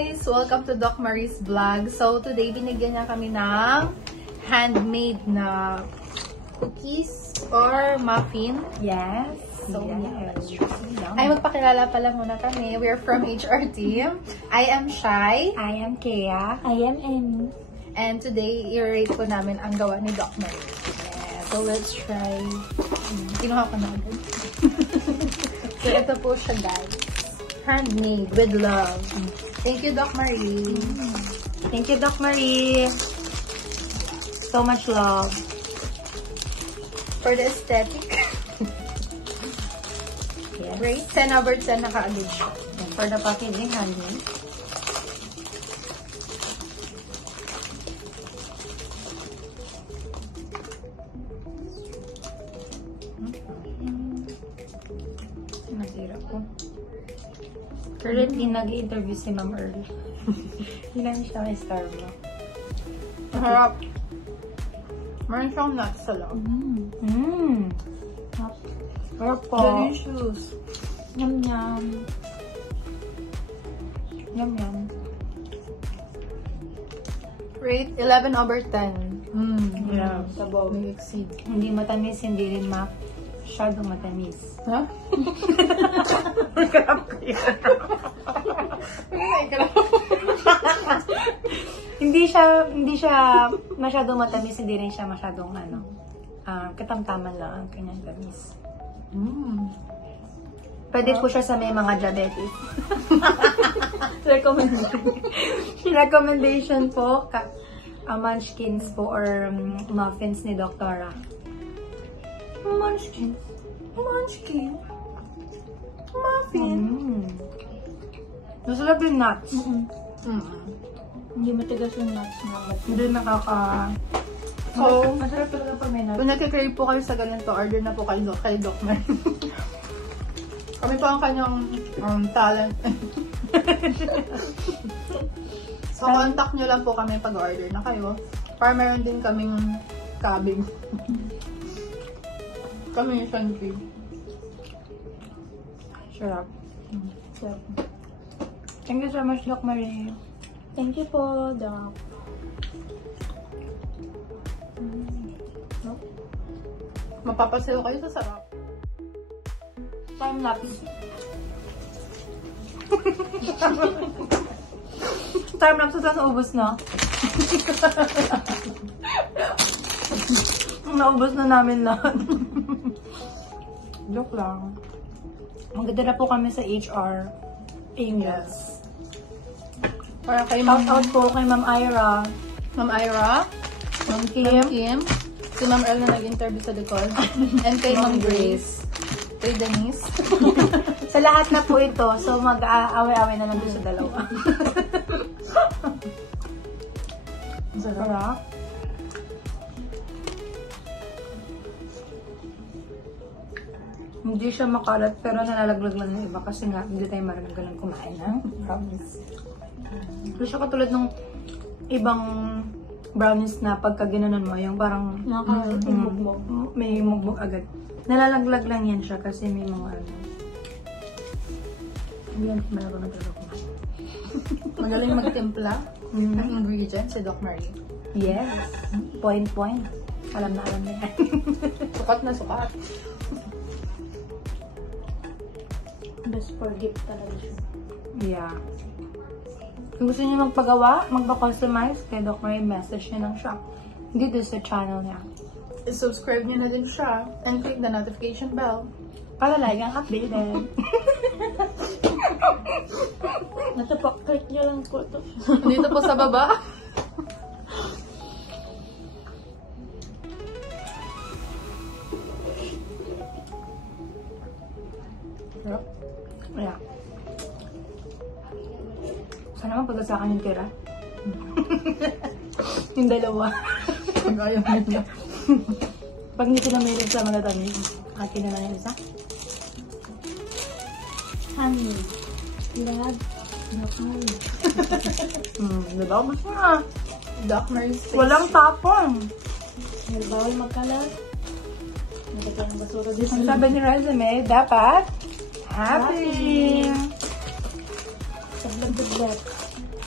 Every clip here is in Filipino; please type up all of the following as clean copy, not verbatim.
guys! Welcome to Doc Marie's vlog. So today binigyan niya kami ng handmade na cookies or muffin. Yes. So yes. Ay, magpakilala pala muna kami. We're from HR team. I am Shai. I am Kea. I am Emmy. And today, i-rate po namin ang gawa ni Doc Marie. Yes. So let's try. Kinuha ko na agad. So ito po siya, guys. Handmade with love. Thank you, Doc Marie. Thank you, Doc Marie. So much love. For the aesthetic. Yes. Great. 10 over 10 naka-agad siya. And for the packaging, handmade. Nasira ko. Currently, nag-interview si Ma'am Earl. Ilan siya kay Starbucks. Harap. Meron siyang nuts sa loob. Harap po. Delicious. Yum, yum. Yum, yum. Rate 11 over 10. Yeah. Sabaw. May exceed. Hindi matamis, hindi rin masyadong matamis. Ha? Hindi siya masyadong matamis, hindi rin siya masyadong katamtaman lang ang kanyang tamis. Pwede po siya sa may mga diabetes. Recommendation po, munchkins po or muffins ni Doktora. Munchkin. Munchkin. Muffin. Masarap yung nuts. Hindi matigas yung nuts na. Hindi So, masarap talaga pag may nuts. kung nagkikrave po kayo sa ganito, order na po kayo kay Doc Marie. Kami po ang kanyang talent. So, contact nyo lang po kami pag-order na kayo. Para meron din kaming cabin. Commission fee. Sarap. Thank you so much, Doc Marie. Thank you po, Doc. Mapapasayo kayo sa sarap. Time lapse. Time lapse sa naubos na. Naubos na namin lahat. Joke lang. Maganda na po kami sa HR. Angels. Para kay Shout out po kay Ma'am Ira. Ma'am Ira, Ma'am Kim, Kim. si Ma'am El na nag-interview sa likod, and kay Ma'am Grace, kay Denise. Sa lahat na po ito. So mag-aaway-aaway na lang doon sa dalawa. Sarap. Hindi siya makalat pero nalalaglag lang ng iba kasi nga hindi tayo marunong ganun kumain, ha? Promise. Pero siya katulad ng ibang brownies na pagka ginanon mo, yung parang may mugbog agad. Nalalaglag lang yan siya kasi may mga hindi yan marunong talaga kumain. Magaling magtimpla ng ingredients si Doc Marie. Yes. Point. Alam na yan. Sukat na sukat. Best for gift talaga siya. Yeah. Kung gusto niyo magpagawa, magpa-customize, kay Doc Marie, message niyo lang siya dito sa channel niya. I-subscribe niyo na din siya and click the notification bell. Para lagi ang updated. Ito po, click nyo lang po ito. Dito po sa baba. Yeah. Sana mapag-asakan yung tira. Yung dalawa. Ayaw nila. Pag hindi sila may sa malatamis, akin na lang yung isa. Honey. Love. Doc Marie. Diba? Gusto nga. Doc Marie's face. Walang tapon. Bawal magkalat. Nagkakita ng basura dito. Ang sabi ni resume, dapat happy. Sablag-sablag.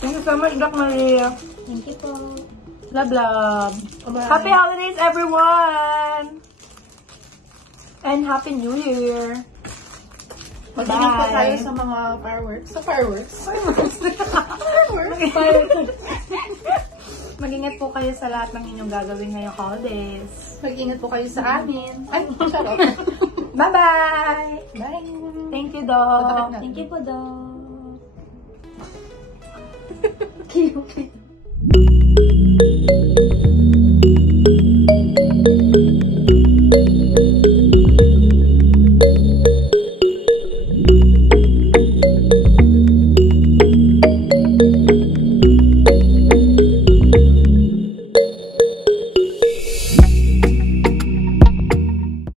Thank you so much, Doc Maria. Thank you po. Love, love. Bye. Happy holidays, everyone! And Happy New Year! Mag-ingat po Bye. tayo sa mga fireworks. Sa fireworks? Mag-ingat po kayo sa lahat ng inyong gagawin ngayong holidays. Mag-ingat po kayo sa amin. Ay, charot. Bye-bye! Bye! Thank you, Doc. Pagkakit na. Thank you po, Doc. Okay.